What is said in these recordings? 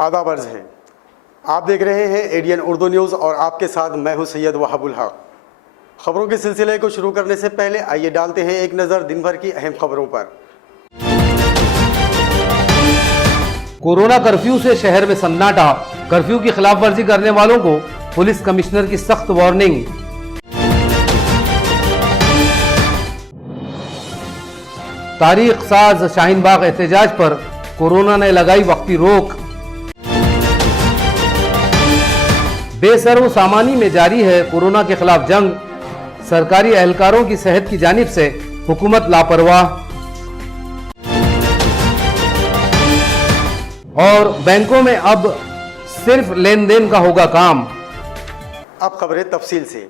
आदाब अर्ज़ है। आप देख रहे हैं एडीएन उर्दू न्यूज़ और आपके साथ मैं हूं सैयद वहाबुल हक। खबरों के सिलसिले को शुरू करने से पहले आइए डालते हैं एक नज़र दिन भर की अहम खबरों पर। कोरोना कर्फ्यू से शहर में सन्नाटा। कर्फ्यू की खिलाफवर्जी करने वालों को पुलिस कमिश्नर की सख्त वार्निंग। तारीख साज शाहीन बाग एहतजाज पर कोरोना ने लगाई वक्ती रोक। बेसरो सामानी में जारी है कोरोना के खिलाफ जंग। सरकारी एहलकारों की सेहत की जानिब से हुकूमत लापरवाह। और बैंकों में अब सिर्फ लेन देन का होगा काम। अब खबरें तफसील से।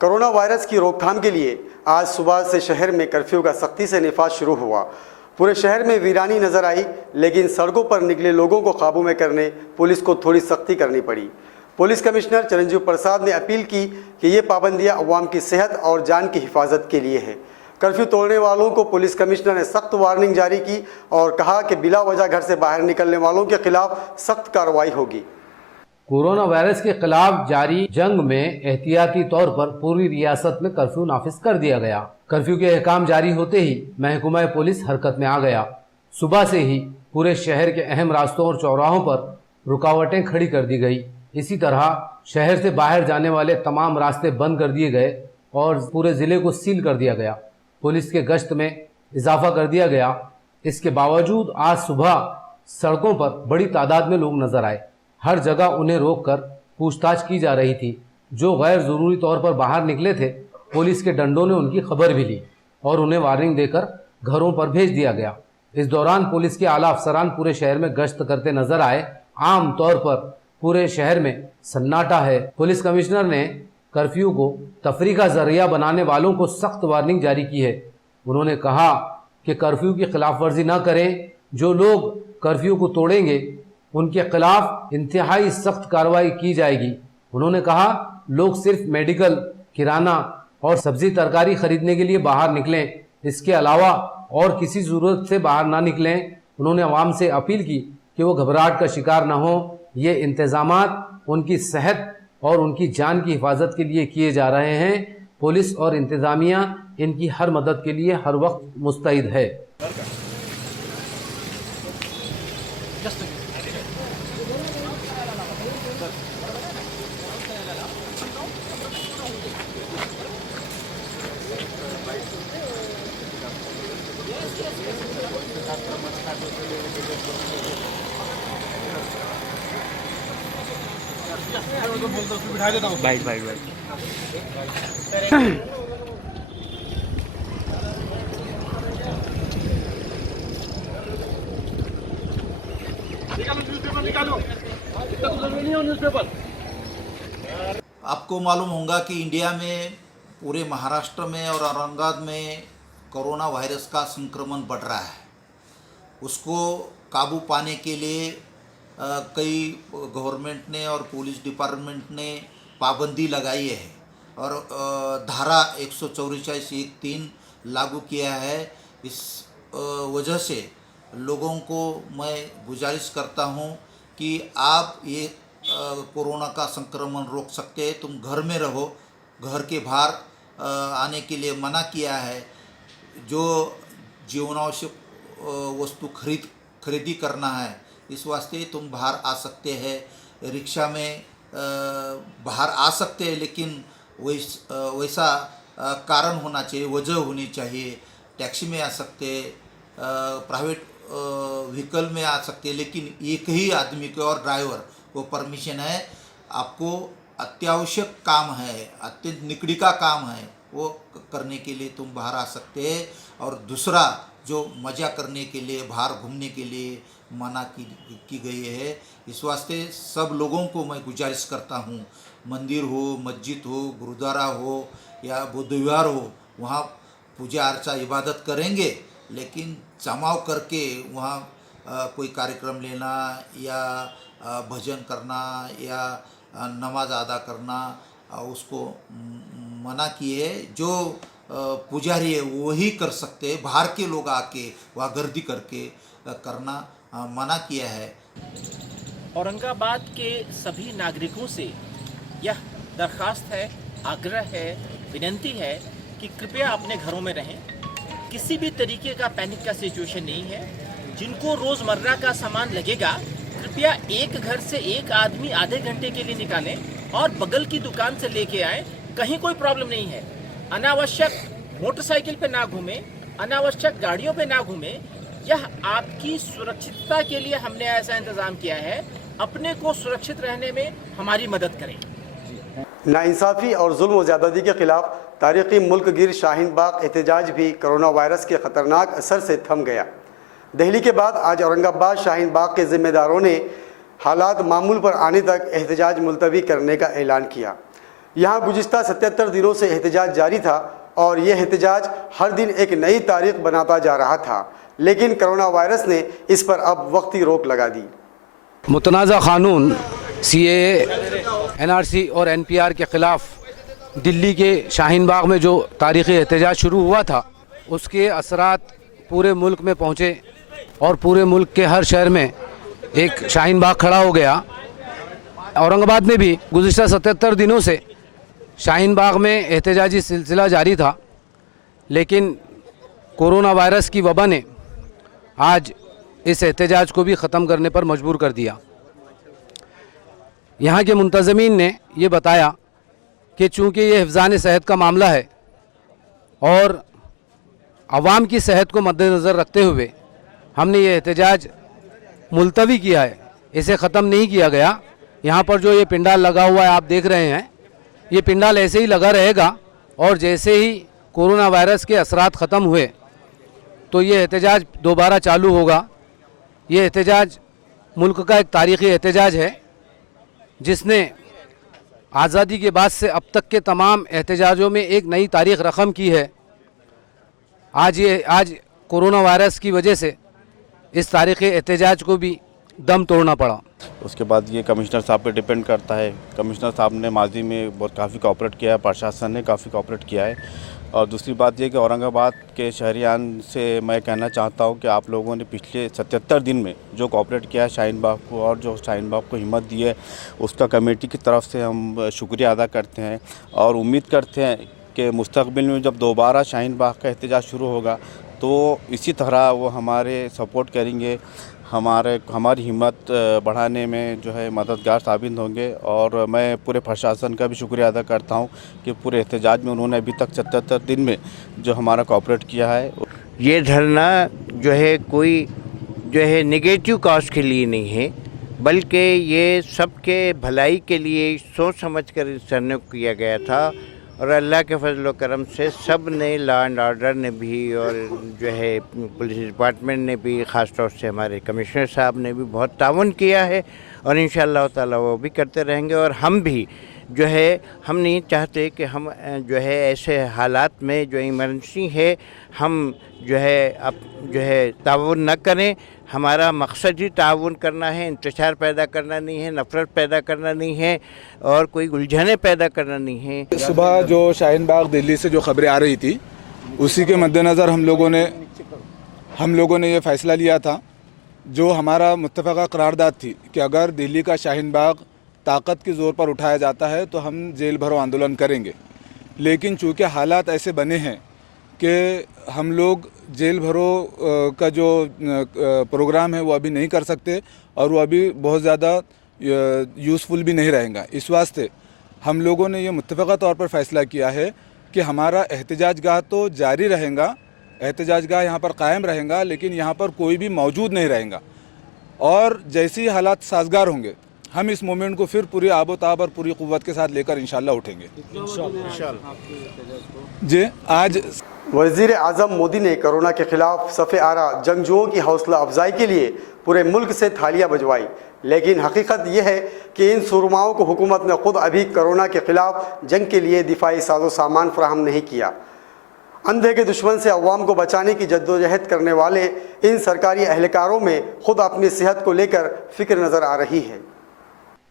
कोरोना वायरस की रोकथाम के लिए आज सुबह से शहर में कर्फ्यू का सख्ती से निफाज शुरू हुआ। पूरे शहर में वीरानी नजर आई, लेकिन सड़कों पर निकले लोगों को काबू में करने पुलिस को थोड़ी सख्ती करनी पड़ी। पुलिस कमिश्नर चिरंजीव प्रसाद ने अपील की कि ये पाबंदियां अवाम की सेहत और जान की हिफाजत के लिए है। कर्फ्यू तोड़ने वालों को पुलिस कमिश्नर ने सख्त वार्निंग जारी की और कहा कि बिला वजह घर से बाहर निकलने वालों के खिलाफ सख्त कार्रवाई होगी। कोरोना वायरस के खिलाफ जारी जंग में एहतियाती तौर पर पूरी रियासत में कर्फ्यू नाफिज कर दिया गया। कर्फ्यू के अहकाम जारी होते ही महकमा पुलिस हरकत में आ गया। सुबह से ही पूरे शहर के अहम रास्तों और चौराहों पर रुकावटें खड़ी कर दी गई। इसी तरह शहर से बाहर जाने वाले तमाम रास्ते बंद कर दिए गए और पूरे ज़िले को सील कर दिया गया। पुलिस के गश्त में इजाफा कर दिया गया। इसके बावजूद आज सुबह सड़कों पर बड़ी तादाद में लोग नजर आए। हर जगह उन्हें रोककर पूछताछ की जा रही थी। जो गैर ज़रूरी तौर पर बाहर निकले थे, पुलिस के डंडों ने उनकी खबर भी ली और उन्हें वार्निंग देकर घरों पर भेज दिया गया। इस दौरान पुलिस के आला अफसरान पूरे शहर में गश्त करते नजर आए। आम तौर पर पूरे शहर में सन्नाटा है। पुलिस कमिश्नर ने कर्फ्यू को तफरीह का जरिया बनाने वालों को सख्त वार्निंग जारी की है। उन्होंने कहा कि कर्फ्यू की खिलाफ वर्जी न करें। जो लोग कर्फ्यू को तोड़ेंगे उनके खिलाफ इंतहाई सख्त कार्रवाई की जाएगी। उन्होंने कहा लोग सिर्फ मेडिकल, किराना और सब्जी तरकारी खरीदने के लिए बाहर निकलें, इसके अलावा और किसी ज़रूरत से बाहर ना निकलें। उन्होंने अवाम से अपील की कि वो घबराहट का शिकार न हो। ये इंतज़ामात उनकी सेहत और उनकी जान की हिफाजत के लिए किए जा रहे हैं। पुलिस और इंतज़ामिया इनकी हर मदद के लिए हर वक्त मुस्तैद है। बाइट आपको मालूम होगा कि इंडिया में पूरे महाराष्ट्र में और औरंगाबाद में कोरोना वायरस का संक्रमण बढ़ रहा है। उसको काबू पाने के लिए कई गवर्नमेंट ने और पुलिस डिपार्टमेंट ने पाबंदी लगाई है और धारा 144(1)(3) लागू किया है। इस वजह से लोगों को मैं गुजारिश करता हूं कि आप ये कोरोना का संक्रमण रोक सकते हैं। तुम घर में रहो, घर के बाहर आने के लिए मना किया है। जो जीवनावश्यक वस्तु खरीदी करना है, इस वास्ते तुम बाहर आ सकते हैं। रिक्शा में बाहर आ सकते हैं, लेकिन वैसा कारण होना चाहिए, वजह होनी चाहिए। टैक्सी में आ सकते, प्राइवेट व्हीकल में आ सकते, लेकिन एक ही आदमी को और ड्राइवर को परमिशन है। आपको अत्यावश्यक काम है, अत्यंत निकड़ी का काम है, वो करने के लिए तुम बाहर आ सकते हैं। और दूसरा, जो मज़ा करने के लिए, बाहर घूमने के लिए मना की गई है। इस वास्ते सब लोगों को मैं गुजारिश करता हूँ, मंदिर हो, मस्जिद हो, गुरुद्वारा हो या बुद्ध विहार हो, वहाँ पूजा अर्चा इबादत करेंगे, लेकिन जमाव करके वहाँ कोई कार्यक्रम लेना या भजन करना या नमाज अदा करना उसको मना किए है। जो पुजारी है वही कर सकते हैं, बाहर के लोग आके वहाँ गर्दी करके करना मना किया है। औरंगाबाद के सभी नागरिकों से यह दरख्वास्त है, आग्रह है, विनती है कि कृपया अपने घरों में रहें। किसी भी तरीके का पैनिक का सिचुएशन नहीं है। जिनको रोज़मर्रा का सामान लगेगा, कृपया एक घर से एक आदमी आधे घंटे के लिए निकालें और बगल की दुकान से लेके आएँ। कहीं कोई प्रॉब्लम नहीं है। अनावश्यक मोटरसाइकिल पे ना घूमें, अनावश्यक गाड़ियों पे ना घूमें। यह आपकी सुरक्षितता के लिए हमने ऐसा इंतज़ाम किया है। अपने को सुरक्षित रहने में हमारी मदद करें। नाइंसाफ़ी और जुल्म व ज़्यादती के खिलाफ तारीख़ी मुल्क गिर शाहीन बाग एहतजाज भी कोरोना वायरस के ख़तरनाक असर से थम गया। दिल्ली के बाद आज औरंगाबाद शाहीन बाग के ज़िम्मेदारों ने हालात मामूल पर आने तक एहतजाज मुलतवी करने का ऐलान किया। यहाँ गुज़िश्ता 77 दिनों से एहतजाज जारी था और ये एहतजाज हर दिन एक नई तारीख बनाता जा रहा था, लेकिन कोरोना वायरस ने इस पर अब वक्ती रोक लगा दी। मुतनाज़ा क़ानून CAA, NRC और NPR के ख़िलाफ़ दिल्ली के शाहीन बाग में जो तारीख़ी एहतजाज शुरू हुआ था, उसके असरात पूरे मुल्क में पहुँचे और पूरे मुल्क के हर शहर में एक शाहीन बाग खड़ा हो गया। औरंगाबाद में भी गुज़िश्ता 77 दिनों से शाहीन बाग में एहतजाजी सिलसिला जारी था, लेकिन कोरोना वायरस की वबा ने आज इस एहतजाज को भी ख़त्म करने पर मजबूर कर दिया। यहाँ के मुंतज़मीन ने ये बताया कि चूँकि ये हिफ़्ज़ान सेहत का मामला है और आवाम की सेहत को मद्देनज़र रखते हुए हमने ये एहतजाज मुलतवी किया है, इसे ख़त्म नहीं किया गया। यहाँ पर जो ये पिंडाल लगा हुआ है, आप देख रहे हैं, ये पिंडाल ऐसे ही लगा रहेगा और जैसे ही कोरोना वायरस के असरात ख़त्म हुए तो ये एहतजाज दोबारा चालू होगा। ये एहतजाज मुल्क का एक तारीख़ी एहतजाज है जिसने आज़ादी के बाद से अब तक के तमाम एहतजाजों में एक नई तारीख़ रकम की है। आज कोरोना वायरस की वजह से इस तारीख़ी एहतजाज को भी दम तोड़ना पड़ा। उसके बाद ये कमिश्नर साहब पे डिपेंड करता है। कमिश्नर साहब ने माजी में बहुत काफ़ी कोऑपरेट किया है, प्रशासन ने काफ़ी कोऑपरेट किया है। और दूसरी बात ये कि औरंगाबाद के शहरियान से मैं कहना चाहता हूँ कि आप लोगों ने पिछले 77 दिन में जो कोऑपरेट किया है शाहीन बाग को और जो शाहीन बाग को हिम्मत दी है, उसका कमेटी की तरफ से हम शुक्रिया अदा करते हैं और उम्मीद करते हैं कि मुस्तक़बिल में जब दोबारा शाहीन बाग का एहतजाज शुरू होगा तो इसी तरह वो हमारे सपोर्ट करेंगे, हमारी हिम्मत बढ़ाने में जो है मददगार साबित होंगे। और मैं पूरे प्रशासन का भी शुक्रिया अदा करता हूं कि पूरे एहतजाज में उन्होंने अभी तक 77 दिन में जो हमारा कोऑपरेट किया है। ये धरना जो है कोई जो है नेगेटिव कॉज के लिए नहीं है, बल्कि ये सबके भलाई के लिए सोच समझ कर इस धरने को किया गया था। और अल्लाह के फजल व करम से सब ने, लॉ एंड ऑर्डर ने भी और जो है पुलिस डिपार्टमेंट ने भी, ख़ास तौर से हमारे कमिश्नर साहब ने भी बहुत ताउन किया है और इंशाअल्लाह ताला वो भी करते रहेंगे। और हम भी जो है, हम नहीं चाहते कि हम जो है ऐसे हालात में जो इमरजेंसी है हम जो है अब जो है ताउन न करें। हमारा मकसद ही ताउन करना है, इंतशार पैदा करना नहीं है, नफ़रत पैदा करना नहीं है और कोई उलझने पैदा करना नहीं है। सुबह जो शाहीन बाग दिल्ली से जो खबरें आ रही थी, उसी के मद्देनज़र हम लोगों ने ये फ़ैसला लिया था, जो हमारा मुत्तफ़क़ा करारदाद थी कि अगर दिल्ली का शाहीन बाग ताकत के ज़ोर पर उठाया जाता है तो हम जेल भरो आंदोलन करेंगे। लेकिन चूँकि हालात ऐसे बने हैं कि हम लोग जेल भरो का जो प्रोग्राम है वो अभी नहीं कर सकते और वो अभी बहुत ज़्यादा यूज़फुल भी नहीं रहेगा। इस वास्ते हम लोगों ने ये मुत्तफ़क़ा तौर पर फ़ैसला किया है कि हमारा एहतजाज गाह तो जारी रहेगा, एहतजाज गाह यहाँ पर कायम रहेगा, लेकिन यहाँ पर कोई भी मौजूद नहीं रहेगा। और जैसे ही हालात साजगार होंगे हम इस मोमेंट को फिर पूरी आबोताब और पूरी क़ुव्वत के साथ लेकर इंशाअल्लाह उठेंगे। जी, आज वज़ीर आज़म मोदी ने कोरोना के खिलाफ सफ़े आरा जंगजुओं की हौसला अफजाई के लिए पूरे मुल्क से थालियां बजवाई, लेकिन हकीकत यह है कि इन सुरमाओं को हुकूमत ने खुद अभी कोरोना के खिलाफ जंग के लिए दिफाई साजो सामान फराहम नहीं किया। अंधे के दुश्मन से अवाम को बचाने की जद्दोजहद करने वाले इन सरकारी अहलकारों में खुद अपनी सेहत को लेकर फिक्र नज़र आ रही है।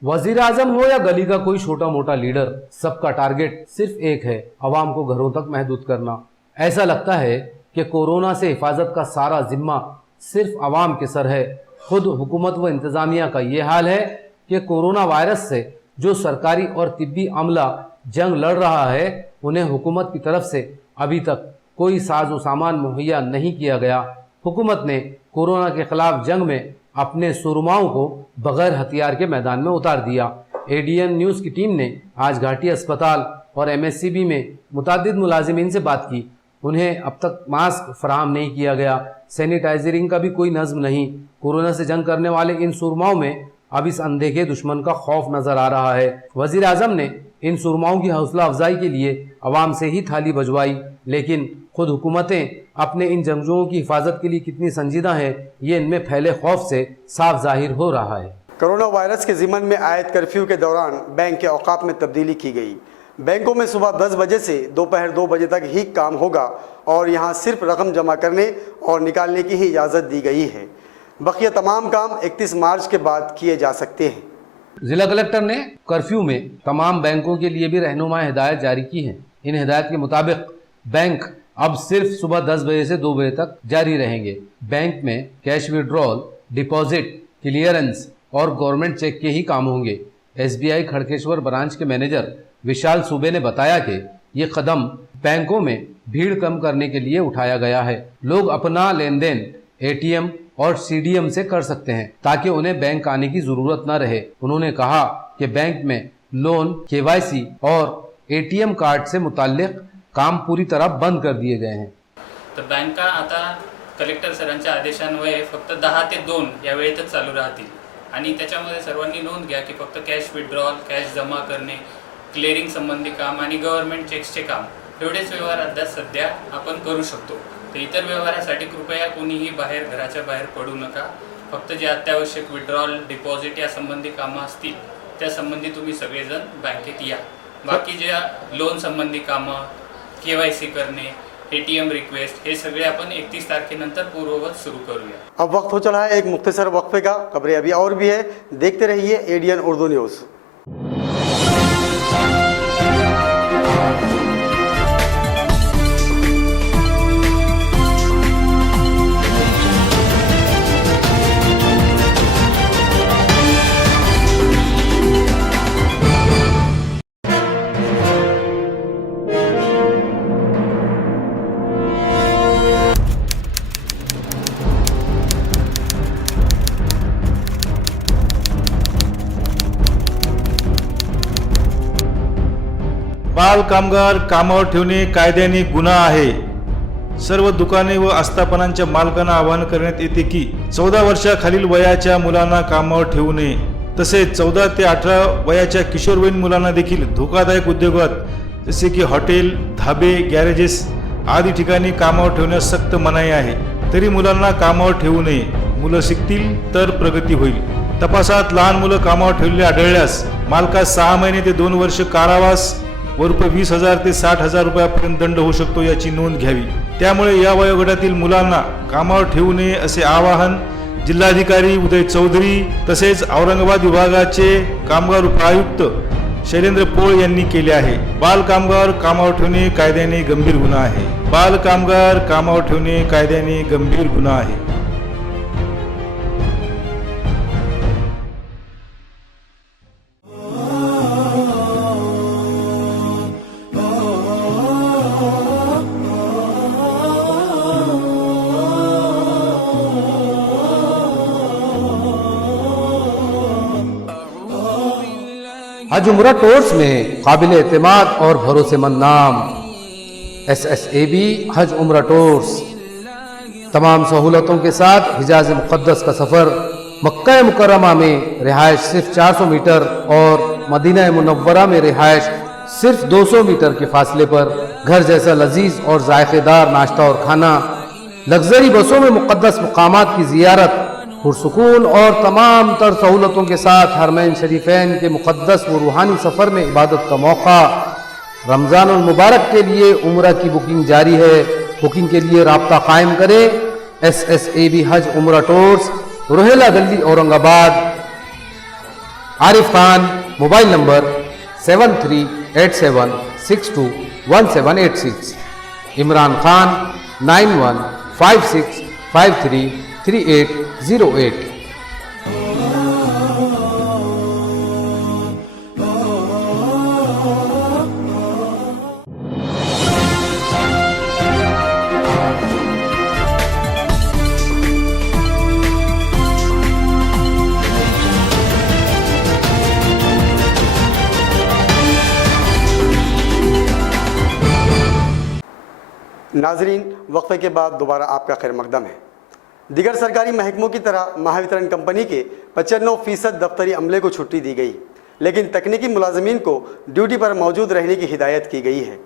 वजीर आजम हो या गली का कोई छोटा मोटा लीडर, सबका टारगेट सिर्फ एक है, अवाम को घरों तक महदूद करना। ऐसा लगता है कि कोरोना से हिफाजत का सारा जिम्मा सिर्फ अवाम के सर है खुद हुकूमत व इंतज़ामिया का ये हाल है कि कोरोना वायरस से जो सरकारी और तिब्बी अमला जंग लड़ रहा है, उन्हें हुकूमत की तरफ से अभी तक कोई साजो सामान मुहैया नहीं किया गया। हुकूमत ने कोरोना के खिलाफ जंग में अपने सुरमाओं को बगैर हथियार के मैदान में उतार दिया। एडीएन न्यूज़ की टीम ने आज घाटी अस्पताल और एमएससीबी में मुतादिद मुलाजिमीन से बात की। उन्हें अब तक मास्क फराहम नहीं किया गया, सैनिटाइजरिंग का भी कोई नज़्म नहीं। कोरोना से जंग करने वाले इन सुरमाओं में अब इस अनदेखे दुश्मन का खौफ नजर आ रहा है। वजीर आजम ने इन सुरमाओं की हौसला अफजाई के लिए अवाम से ही थाली बजवाई, लेकिन खुद हुकूमतें अपने इन जंगजुओं की हिफाजत के लिए कितनी संजीदा हैं, ये इनमें फैले खौफ से साफ जाहिर हो रहा है। कोरोना वायरस के ज़िमन में आयत कर्फ्यू के दौरान बैंक के औकात में तब्दीली की गई। बैंकों में सुबह 10 बजे से दोपहर 2 बजे तक ही काम होगा और यहाँ सिर्फ रकम जमा करने और निकालने की ही इजाज़त दी गई है। बकिया तमाम काम 31 मार्च के बाद किए जा सकते हैं। जिला कलेक्टर ने कर्फ्यू में तमाम बैंकों के लिए भी रहनुमा हिदायत जारी की है। इन हिदायत के मुताबिक बैंक अब सिर्फ सुबह 10 बजे से 2 बजे तक जारी रहेंगे। बैंक में कैश विड्रॉल, डिपॉजिट, क्लियरेंस और गवर्नमेंट चेक के ही काम होंगे। एसबीआई खड़केश्वर ब्रांच के मैनेजर विशाल सूबे ने बताया कि ये कदम बैंकों में भीड़ कम करने के लिए उठाया गया है। लोग अपना लेन देन एटीएम और सीडीएम से कर सकते हैं ताकि उन्हें बैंक आने की जरूरत न रहे। उन्होंने कहा कि बैंक में लोन, केवाईसी और एटीएम कार्ड से मुताल्लिक काम पूरी तरह बंद कर दिए गए हैं। तर बँका आता कलेक्टर सरांच्या आदेशान्वये फक्त 10 ते 2 या वेळेतच चालू राहतील आणि त्याच्यामध्ये सर्वांनी नोंद घ्या की फक्त कॅश विड्रॉल, कॅश जमा करणे, क्लिअरिंग संबंधी काम आणि गव्हर्नमेंट चेक्सचे काम एवढेच व्यवहार आता सध्या आपण करू शकतो। तर इतर व्यवहारासाठी कृपया कोणीही घराच्या बाहेर पडू नका। फक्त जे अत्यावश्यक विड्रॉल, डिपॉझिट या संबंधी कामं असतील त्या संबंधी तुम्ही सगळेजण बँकेत या। बाकी जे लोन संबंधी कामं, केवायसी करणे, एटीएम रिक्वेस्ट, हे सगळे आपण 31 तारखेनंतर पूर्ववत सुरू करूया। अब वक्त हो चला है एक मुख्तसर वक्फे का। खबरें अभी और भी है, देखते रहिए एडीएन उर्दू न्यूज़। बाल कामगार कामावर ठेवणे कायद्याने गुन्हा आहे। सर्व दुकाने व आस्थापनांच्या मालकांना आवाहन करण्यात येते की 14 वर्षाखालील वयाच्या मुलांना कामावर ठेवू नये। तसेच 14 ते 18 वयाच्या किशोरवयीन मुलांना देखील धोकादायक उद्योगात जसे की हॉटेल, धाबे, गॅरेजेस आदी ठिकाणी कामावर ठेवण्यास सक्त मनाई आहे। तरी मुलांना कामावर ठेवू नये। मुलं शिकतील तर प्रगती होईल। तपासात लहान मुलं कामावर ठेवलेले आढळल्यास मालकास 6 महिने ते 2 वर्ष कारावास व रुपये 20,000 ते 60,000 रुपयापर्यंत दंड होऊ शकतो, याची नोंद घ्यावी। त्यामुळे या वयोगटातील मुलांना कामावर ठेवू नये असे आवाहन जिल्हाधिकारी उदय चौधरी तसेच औरंगाबाद विभागाचे कामगार उपआयुक्त शैलेंद्र पोळ यांनी केले आहे। बाल कामगार कामावर ठेवणे कायद्याने गंभीर गुन्हा आहे। बाल कामगार कामावर ठेवणे कायद्याने गंभीर गुन्हा आहे। हज उम्रा टूर्स में काबिल एतमाद और भरोसेमंद नाम SSAB हज उम्रा टूर्स। तमाम सहूलतों के साथ हिजाज मुक़द्दस का सफ़र। मक्का मुकर्रमा में रिहाइश सिर्फ 400 मीटर और मदीना मुनव्वरा में रिहाइश सिर्फ 200 मीटर के फासले पर। घर जैसा लजीज और जायकेदार नाश्ता और खाना। लग्जरी बसों में मुक़द्दस मकामात की ज़ियारत पुरसुकून और तमाम तर सहूलतों के साथ हरमैन शरीफैन के मुक़द्दस व रूहानी सफ़र में इबादत का मौका। रमज़ान मुबारक के लिए उम्रा की बुकिंग जारी है। बुकिंग के लिए राब्ता कायम करें। SSAB हज उम्रा टूर्स, रोहेला गली, औरंगाबाद। Arif Khan, mobile number 7387621786। इमरान खान 9156533808। नाजरीन, वक्फे के बाद दोबारा आपका खैर मकदम है। दीगर सरकारी महकमों की तरह महावितरण कंपनी के 95% दफ्तरी अमले को छुट्टी दी गई, लेकिन तकनीकी मुलाजमीन को ड्यूटी पर मौजूद रहने की हिदायत की गई है।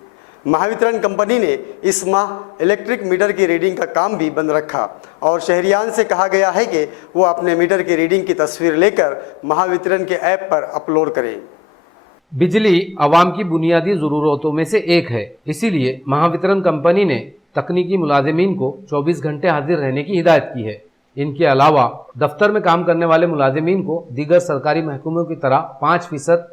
महावितरण कंपनी ने इस माह इलेक्ट्रिक मीटर की रीडिंग का काम भी बंद रखा और शहरियान से कहा गया है कि वो अपने मीटर की रीडिंग की तस्वीर लेकर महावितरण के ऐप पर अपलोड करें। बिजली आवाम की बुनियादी ज़रूरतों में से एक है, इसीलिए महावितरण कंपनी ने तकनीकी मुलाजिमीन को 24 घंटे हाजिर रहने की हिदायत की है। इनके अलावा दफ्तर में काम करने वाले मुलाजिमीन को दीगर सरकारी महकमों की तरह 5%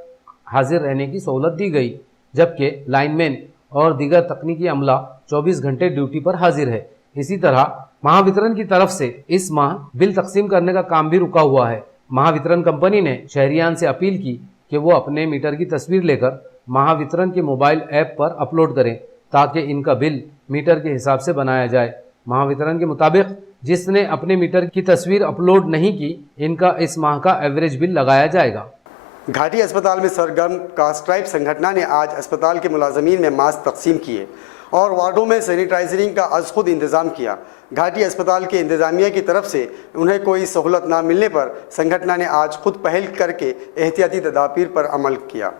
हाजिर रहने की सहूलत दी गई, जबकि लाइनमैन और दीगर तकनीकी अमला 24 घंटे ड्यूटी पर हाजिर है। इसी तरह महावितरण की तरफ से इस माह बिल तकसीम करने का काम भी रुका हुआ है। महावितरण कंपनी ने शहरियान से अपील की कि वो अपने मीटर की तस्वीर लेकर महावितरण के मोबाइल ऐप पर अपलोड करें ताकि इनका बिल मीटर के हिसाब से बनाया जाए। महावितरण के मुताबिक जिसने अपने मीटर की तस्वीर अपलोड नहीं की, इनका इस माह का एवरेज बिल लगाया जाएगा। घाटी अस्पताल में सरगर्म कास्ट्राइब संगठन ने आज अस्पताल के मुलाजमीन में मास्क तकसीम किए और वार्डों में सैनिटाइजरिंग का आज खुद इंतज़ाम किया। घाटी अस्पताल के इंतज़ामिया की तरफ से उन्हें कोई सहूलत ना मिलने पर संगठन ने आज खुद पहल करके एहतियाती तदाबीर पर अमल किया।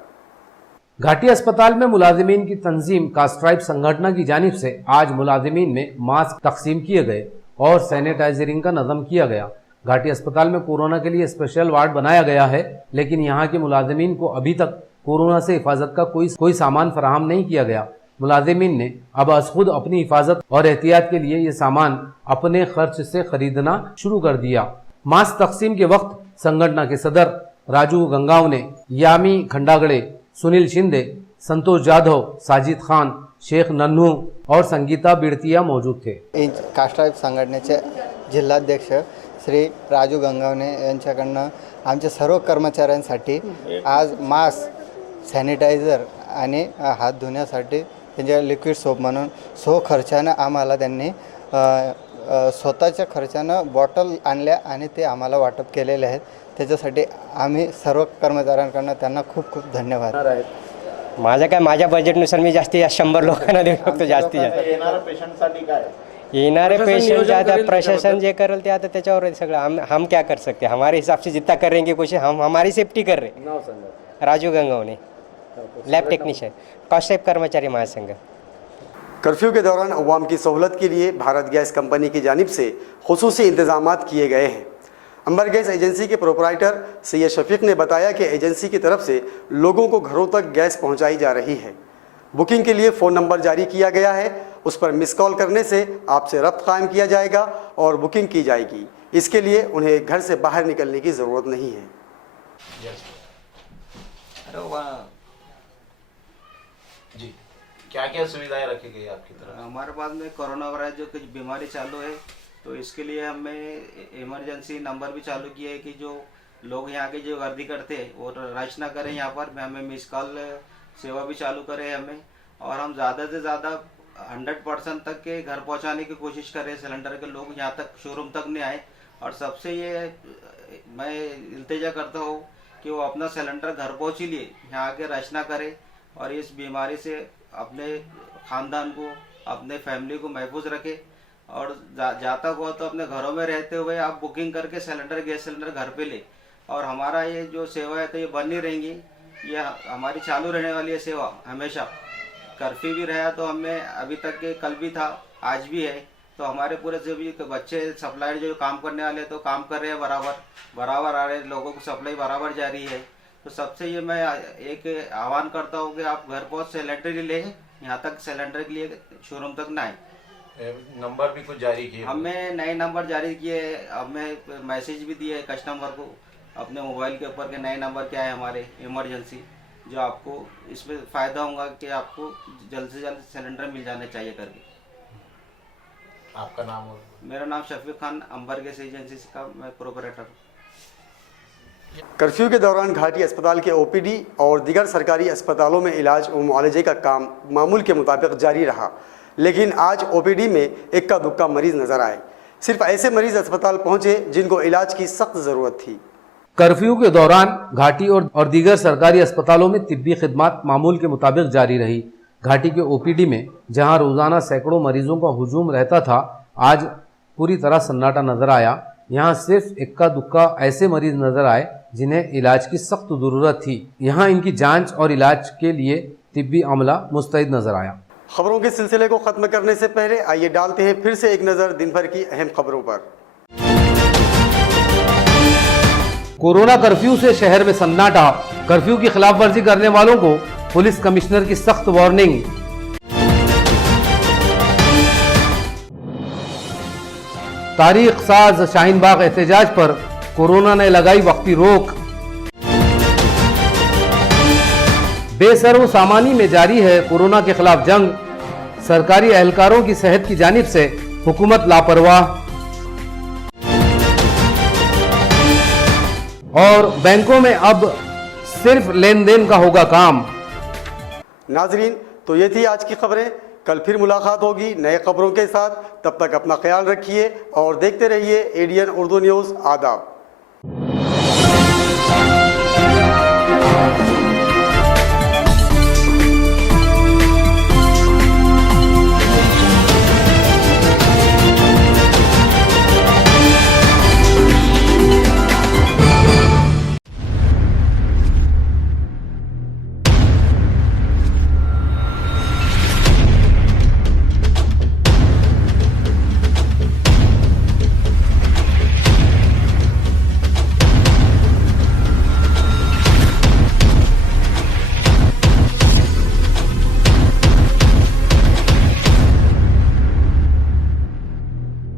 घाटी अस्पताल में मुलाजिमीन की तंजीम कास्ट्राइब संगठन की जानिब से आज मुलाजिमीन में मास्क तकसीम किए गए और सैनिटाइजरिंग का नज़म किया गया। घाटी अस्पताल में कोरोना के लिए स्पेशल वार्ड बनाया गया है, लेकिन यहाँ के मुलाजिमीन को अभी तक कोरोना से हिफाजत का कोई सामान फराहम नहीं किया गया। मुलाजिमीन ने अब आज खुद अपनी हिफाजत और एहतियात के लिए ये सामान अपने खर्च से खरीदना शुरू कर दिया। मास्क तकसीम के वक्त संगठन के सदर राजू गंगाव ने यामी खंडागड़े, सुनील शिंदे, संतोष जाधव, साजिद खान, शेख नन्हू और संगीता बिड़तिया मौजूद थे। कास्ट्राइब संघटनेचे जिल्हाध्यक्ष श्री राजू गंगावणे यांच्याकडनं आमच्या सर्व कर्मचाऱ्यांसाठी आज मास्क, सॅनिटायझर आणि हात धुण्यासाठी त्यांच्या लिक्विड सोप म्हणून खर्चानं आम्हाला त्यांनी स्वतःच्या खर्चानं बॉटल आणल्या आणि ते आम्हाला वाटप केलेले आहेत। त्याच्यासाठी आम्ही सर्व कर्मचाऱ्यांकडनं त्यांना खूप खूप धन्यवाद। माझ्या बजेटनुसार मी जास्तीत जास्त 100 लोकांना देऊ शकतो। जास्तीत जास्त येणारे पेशेंट ज्यादा प्रशासन जे करेल ते आता त्याच्यावर आहे सगळं। हम क्या कर सकते, हमारे हिसाब से जितना करेंगे कोशिश, हम हमारी सेफ्टी कर रहे। राजू गंगावणे, लैब टेक्नीशियन, कास्ट्राइब कर्मचारी महासंघ। कर्फ्यू के दौरान अवाम की सहूलत के लिए भारत गैस कंपनी की जानिब से खुसूसी इंतजाम किए गए हैं। अंबर गैस एजेंसी के प्रोपराइटर सैयद शफीक ने बताया कि एजेंसी की तरफ से लोगों को घरों तक गैस पहुंचाई जा रही है। बुकिंग के लिए फ़ोन नंबर जारी किया गया है, उस पर मिस कॉल करने से आपसे रब्त कायम किया जाएगा और बुकिंग की जाएगी। इसके लिए उन्हें घर से बाहर निकलने की ज़रूरत नहीं है। जी, क्या क्या सुविधाएं रखी गई आपकी तरफ? हमारे पास में कोरोना वायरस जो कुछ बीमारी चालू है, तो इसके लिए हमें इमरजेंसी नंबर भी चालू किया है कि जो लोग यहाँ के जो गर्दी करते हैं वो रश ना करें। यहाँ पर हमें मिस कॉल सेवा भी चालू करें हमें, और हम ज़्यादा से ज़्यादा 100% तक के घर पहुँचाने की कोशिश करें सिलेंडर के। लोग यहाँ तक शोरूम तक नहीं आए, और सबसे ये मैं इल्तिजा करता हूँ कि वो अपना सिलेंडर घर पहुँच ही लिए, यहाँ के रश ना करें और इस बीमारी से अपने ख़ानदान को, अपने फैमिली को महफूज रखें। और जाता हुआ तो अपने घरों में रहते हुए आप बुकिंग करके सिलेंडर, गैस सिलेंडर घर पे ले। और हमारा ये जो सेवा है तो ये बंद नहीं रहेंगी, ये हमारी चालू रहने वाली है सेवा हमेशा। कर्फ्यू भी रहा तो हमें अभी तक के, कल भी था, आज भी है, तो हमारे पूरे जो भी बच्चे सप्लायर जो काम करने वाले तो काम कर रहे हैं, बराबर आ रहे हैं, लोगों को सप्लाई बराबर जारी है। तो सबसे ये मैं एक आह्वान करता हूँ कि आप घर पहुँच सिलेंडर ही लें, यहाँ तक सिलेंडर के लिए शोरूम तक ना आए। नंबर भी कुछ जारी किए? हमने नए नंबर जारी किए, हमें मैसेज भी दिए कस्टमर को अपने मोबाइल के ऊपर के नए नंबर क्या है हमारे इमरजेंसी, जो आपको इसमें फ़ायदा होगा कि आपको जल्द से जल्द सिलेंडर मिल जाने चाहिए करके। आपका नाम? और मेरा नाम शफीक खान, अंबर गैस एजेंसी का मैं प्रोपरेटर। कर्फ्यू के दौरान घाटी अस्पताल के ओपीडी और दीगर सरकारी अस्पतालों में इलाज और मुआलजे का काम मामूल के मुताबिक जारी रहा, लेकिन आज ओपीडी में इक्का दुक्का मरीज नजर आए। सिर्फ ऐसे मरीज अस्पताल पहुंचे जिनको इलाज की सख्त ज़रूरत थी। कर्फ्यू के दौरान घाटी और दीगर सरकारी अस्पतालों में तिब्बी खिदमात मामूल के मुताबिक जारी रही। घाटी के ओपीडी में जहां रोजाना सैकड़ों मरीजों का हुजूम रहता था, आज पूरी तरह सन्नाटा नजर आया। यहाँ सिर्फ इक्का दुक्का ऐसे मरीज नजर आए जिन्हें इलाज की सख्त जरूरत थी। यहाँ इनकी जांच और इलाज के लिए तिब्बी अमला मुस्तैद नजर आया। खबरों के सिलसिले को खत्म करने से पहले आइए डालते हैं फिर से एक नजर दिन भर की अहम खबरों पर। कोरोना कर्फ्यू से शहर में सन्नाटा। कर्फ्यू की खिलाफवर्जी करने वालों को पुलिस कमिश्नर की सख्त वार्निंग। तारीख साज शाहीन बाग एहतजाज पर कोरोना ने लगाई वक्ती रोक। बेसरो सामानी में जारी है कोरोना के खिलाफ जंग। सरकारी एहलकारों की सेहत की जानिब से हुकूमत लापरवाह। और बैंकों में अब सिर्फ लेन देन का होगा काम। नाजरीन, तो ये थी आज की खबरें। कल फिर मुलाकात होगी नए खबरों के साथ। तब तक अपना ख्याल रखिए और देखते रहिए एडीएन उर्दू न्यूज़। आदाब।